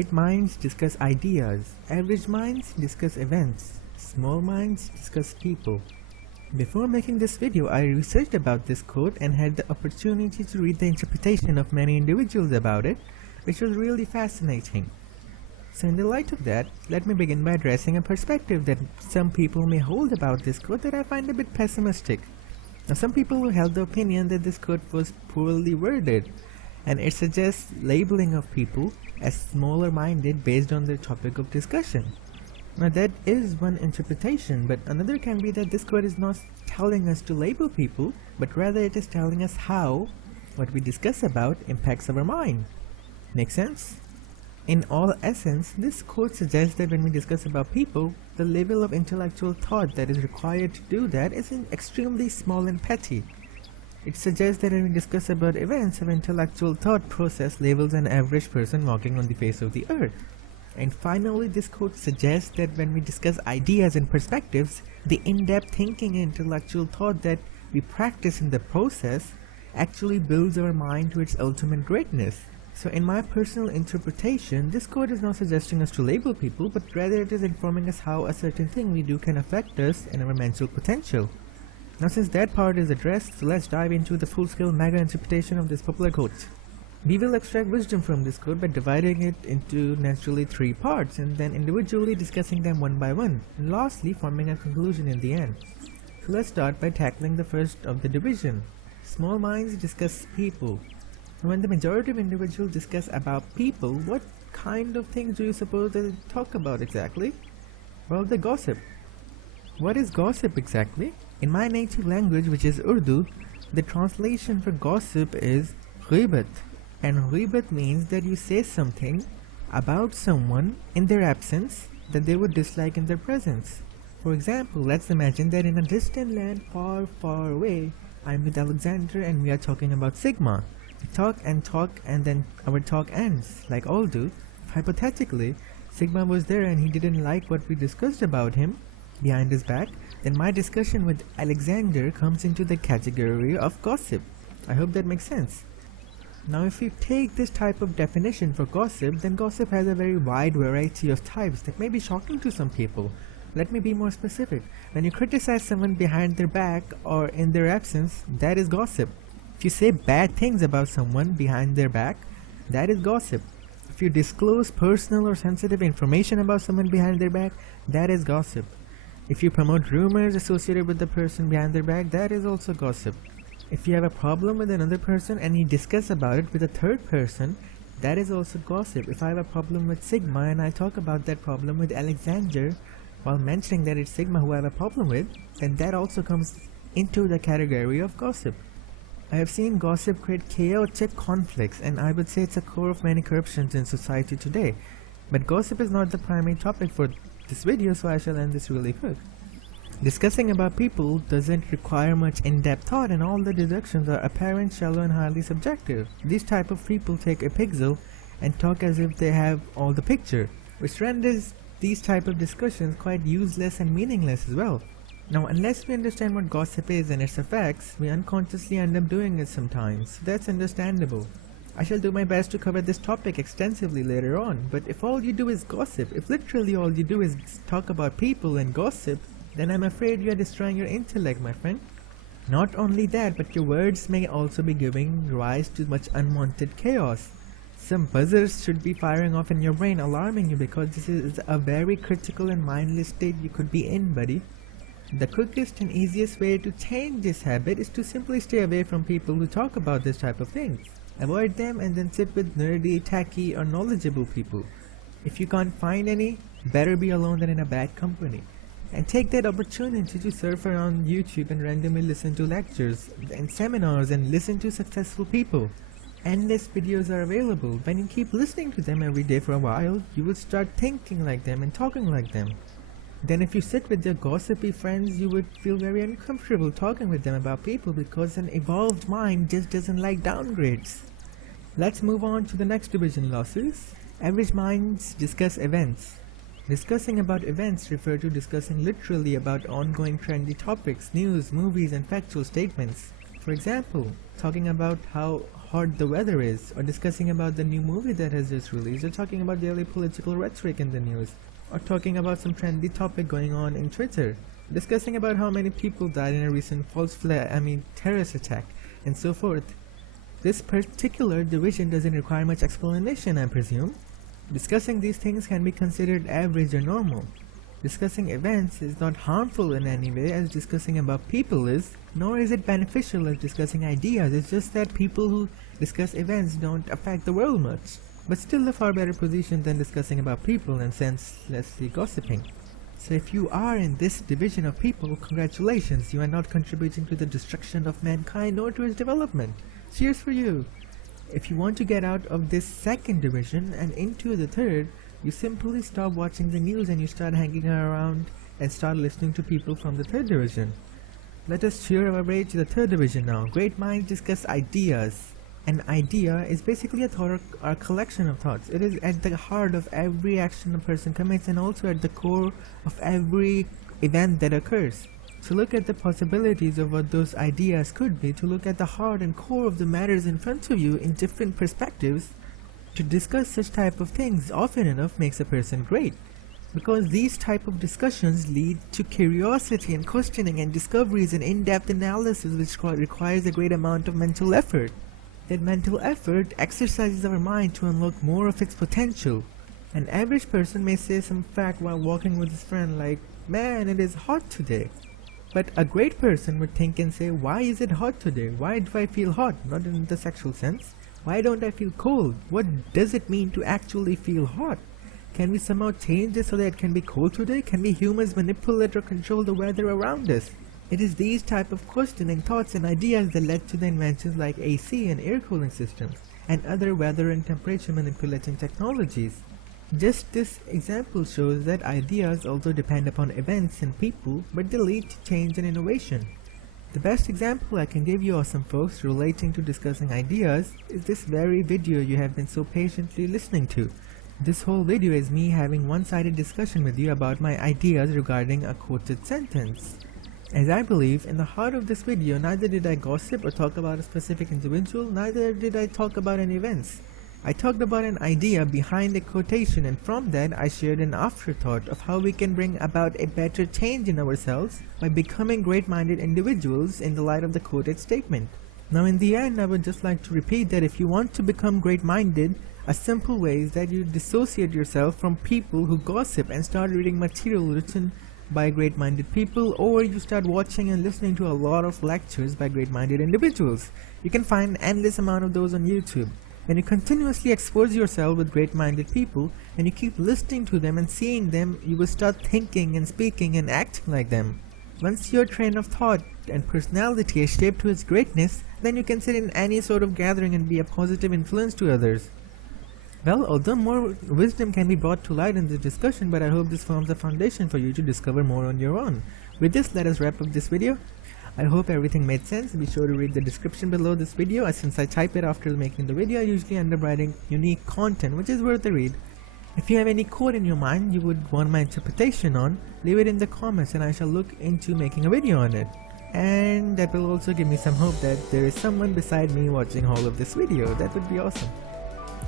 Great minds discuss ideas, average minds discuss events, small minds discuss people. Before making this video, I researched about this quote and had the opportunity to read the interpretation of many individuals about it, which was really fascinating. So in the light of that, let me begin by addressing a perspective that some people may hold about this quote that I find a bit pessimistic. Now, some people held the opinion that this quote was poorly worded, and it suggests labeling of people as smaller minded based on their topic of discussion. Now that is one interpretation, but another can be that this quote is not telling us to label people, but rather it is telling us how what we discuss about impacts our mind. Make sense? In all essence, this quote suggests that when we discuss about people, the level of intellectual thought that is required to do that is extremely small and petty. It suggests that when we discuss about events, our intellectual thought process labels an average person walking on the face of the earth. And finally, this quote suggests that when we discuss ideas and perspectives, the in-depth thinking and intellectual thought that we practice in the process actually builds our mind to its ultimate greatness. So in my personal interpretation, this quote is not suggesting us to label people, but rather it is informing us how a certain thing we do can affect us and our mental potential. Now since that part is addressed, so let's dive into the full-scale mega interpretation of this popular quote. We will extract wisdom from this quote by dividing it into naturally 3 parts and then individually discussing them one by one, and lastly forming a conclusion in the end. So let's start by tackling the first of the division. Small minds discuss people. When the majority of individuals discuss about people, what kind of things do you suppose they talk about exactly? Well, they gossip. What is gossip exactly? In my native language, which is Urdu, the translation for gossip is ghibat, and ghibat means that you say something about someone in their absence that they would dislike in their presence. For example, let's imagine that in a distant land far, far away, I'm with Alexander and we are talking about Sigma. We talk and then our talk ends, like all do. Hypothetically, Sigma was there and he didn't like what we discussed about him behind his back, then my discussion with Alexander comes into the category of gossip. I hope that makes sense. Now if you take this type of definition for gossip, then gossip has a very wide variety of types that may be shocking to some people. Let me be more specific. When you criticize someone behind their back or in their absence, that is gossip. If you say bad things about someone behind their back, that is gossip. If you disclose personal or sensitive information about someone behind their back, that is gossip. If you promote rumors associated with the person behind their back, that is also gossip. If you have a problem with another person and you discuss about it with a third person, that is also gossip. If I have a problem with Sigma and I talk about that problem with Alexander while mentioning that it's Sigma who I have a problem with, then that also comes into the category of gossip. I have seen gossip create chaotic conflicts, and I would say it's a core of many corruptions in society today. But gossip is not the primary topic for this video, so I shall end this really quick. Discussing about people doesn't require much in-depth thought, and all the deductions are apparent, shallow and highly subjective. These type of people take a pixel and talk as if they have all the picture, which renders these type of discussions quite useless and meaningless as well. Now, unless we understand what gossip is and its effects, we unconsciously end up doing it sometimes. That's understandable. I shall do my best to cover this topic extensively later on, but if all you do is gossip, if literally all you do is talk about people and gossip, then I'm afraid you are destroying your intellect, my friend. Not only that, but your words may also be giving rise to much unwanted chaos. Some buzzers should be firing off in your brain, alarming you, because this is a very critical and mindless state you could be in, buddy. The quickest and easiest way to change this habit is to simply stay away from people who talk about this type of things. Avoid them and then sit with nerdy, tacky or knowledgeable people. If you can't find any, better be alone than in a bad company. And take that opportunity to surf around YouTube and randomly listen to lectures and seminars and listen to successful people. Endless videos are available. When you keep listening to them every day for a while, you will start thinking like them and talking like them. Then if you sit with your gossipy friends, you would feel very uncomfortable talking with them about people because an evolved mind just doesn't like downgrades. Let's move on to the next division, losses. Average minds discuss events. Discussing about events refer to discussing literally about ongoing trendy topics, news, movies and factual statements. For For example, talking about how hot the weather is, or discussing about the new movie that has just released, or talking about daily political rhetoric in the news, or talking about some trendy topic going on in Twitter, discussing about how many people died in a recent terrorist attack, and so forth. This particular division doesn't require much explanation, I presume. Discussing these things can be considered average or normal. Discussing events is not harmful in any way as discussing about people is, nor is it beneficial as discussing ideas. It's just that people who discuss events don't affect the world much, but still a far better position than discussing about people and senselessly gossiping. So if you are in this division of people, congratulations, you are not contributing to the destruction of mankind or to its development. Cheers for you! If you want to get out of this second division and into the third, you simply stop watching the news and you start hanging around and start listening to people from the third division. Let us cheer our way to the third division now. Great minds discuss ideas. An idea is basically a thought or a collection of thoughts. It is at the heart of every action a person commits and also at the core of every event that occurs. To look at the possibilities of what those ideas could be, to look at the heart and core of the matters in front of you in different perspectives, to discuss such type of things often enough makes a person great. Because these type of discussions lead to curiosity and questioning and discoveries and in-depth analysis which requires a great amount of mental effort. That mental effort exercises our mind to unlock more of its potential. An average person may say some fact while walking with his friend like, "Man, it is hot today." But a great person would think and say, "Why is it hot today? Why do I feel hot?" Not in the sexual sense. Why don't I feel cold? What does it mean to actually feel hot? Can we somehow change this so that it can be cold today? Can we humans manipulate or control the weather around us? It is these type of questioning thoughts and ideas that led to the inventions like AC and air cooling systems, and other weather and temperature manipulating technologies. Just this example shows that ideas also depend upon events and people, but they lead to change and innovation. The best example I can give you, awesome folks, relating to discussing ideas is this very video you have been so patiently listening to. This whole video is me having one-sided discussion with you about my ideas regarding a quoted sentence. As I believe, in the heart of this video, neither did I gossip or talk about a specific individual, neither did I talk about any events. I talked about an idea behind the quotation, and from that I shared an afterthought of how we can bring about a better change in ourselves by becoming great-minded individuals in the light of the quoted statement. Now in the end, I would just like to repeat that if you want to become great-minded, a simple way is that you dissociate yourself from people who gossip and start reading material written by great-minded people, or you start watching and listening to a lot of lectures by great-minded individuals. You can find an endless amount of those on YouTube. When you continuously expose yourself with great-minded people and you keep listening to them and seeing them, you will start thinking and speaking and acting like them. Once your train of thought and personality is shaped to its greatness, then you can sit in any sort of gathering and be a positive influence to others. Well, although more wisdom can be brought to light in this discussion, but I hope this forms a foundation for you to discover more on your own. With this, let us wrap up this video. I hope everything made sense. Be sure to read the description below this video, since I type it after making the video. I usually end up writing unique content which is worth a read. If you have any quote in your mind you would want my interpretation on, leave it in the comments and I shall look into making a video on it. And that will also give me some hope that there is someone beside me watching all of this video. That would be awesome.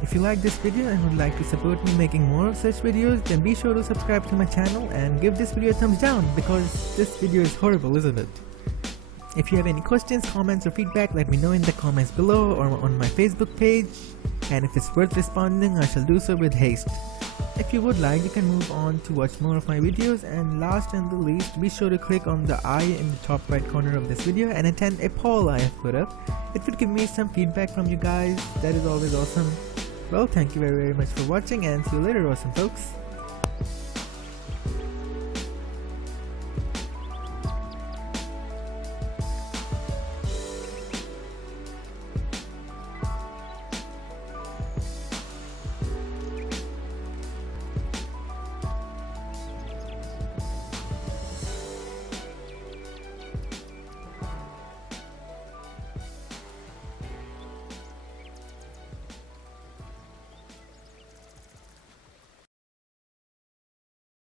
If you like this video and would like to support me making more of such videos, then be sure to subscribe to my channel and give this video a thumbs down, because this video is horrible, isn't it? If you have any questions, comments, or feedback, let me know in the comments below or on my Facebook page, and if it's worth responding, I shall do so with haste. If you would like, you can move on to watch more of my videos, and last and the least, be sure to click on the I in the top right corner of this video and attend a poll I have put up. It would give me some feedback from you guys. That is always awesome. Well, thank you very much for watching, and see you later, awesome folks.